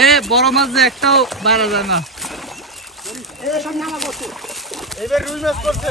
এ বড় মাছ যে একটাও বাইরে যায় না এবার রুই মাছ করছে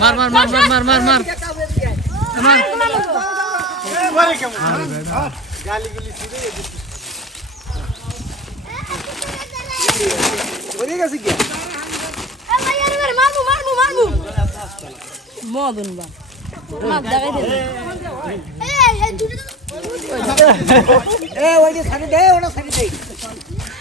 মার মার মার মার মার মার মার। মদন বা মাছ দেখাই দে ওই যে সারি দেয়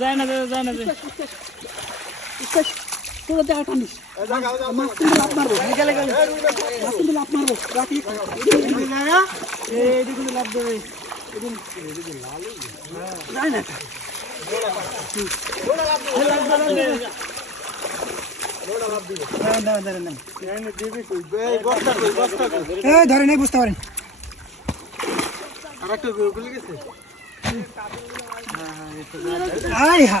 যায় না যায় না তোরা দেখা টানিস মাছ কিন্তু লাভ মারবো গেলে গেলে মাছ কিন্তু লাভ মারবো। রাখি। এই লাভ দেবে। যায় না। ধরে নেই বুঝতে পারেন। আয় হা।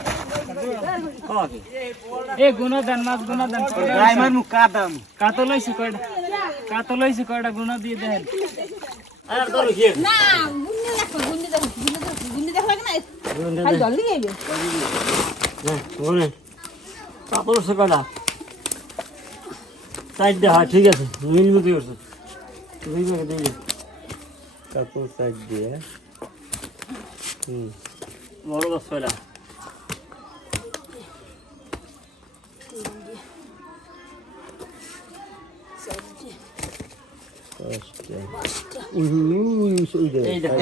এ গুণদান মাছ গুণদান ড্রাইভার মু কাদাম কাতো লইছি কয়টা কাতো লইছি কয়টা গুণ দিয়ে দেন। আর দর কি না গুণ। দেখো ঠিক আছে। মিল মতো করছ দুই ভাগে দিই কাপড় সাইড দিয়ে। হুম। বড় বাস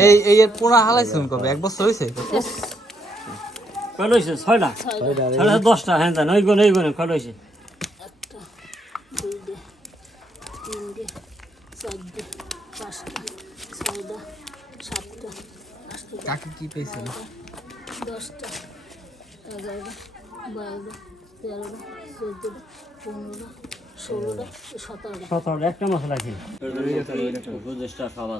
এই এই এর পোড়া হালাইছেন কবে? এক বছর হয়েছে কল ছয়টা? ছয়টা দশটা হ্যাঁ জানো। ওই গনে ওই গনে কল হইছে কাকে কি পেয়েছিল? দশটা এগারোটা বারোটা তেরোটা চোদ্দোটা পনেরোটা ষোলোটা সতেরোটা। সতেরোটা একটা মাছ রাখি পঁচিশটা খাওয়া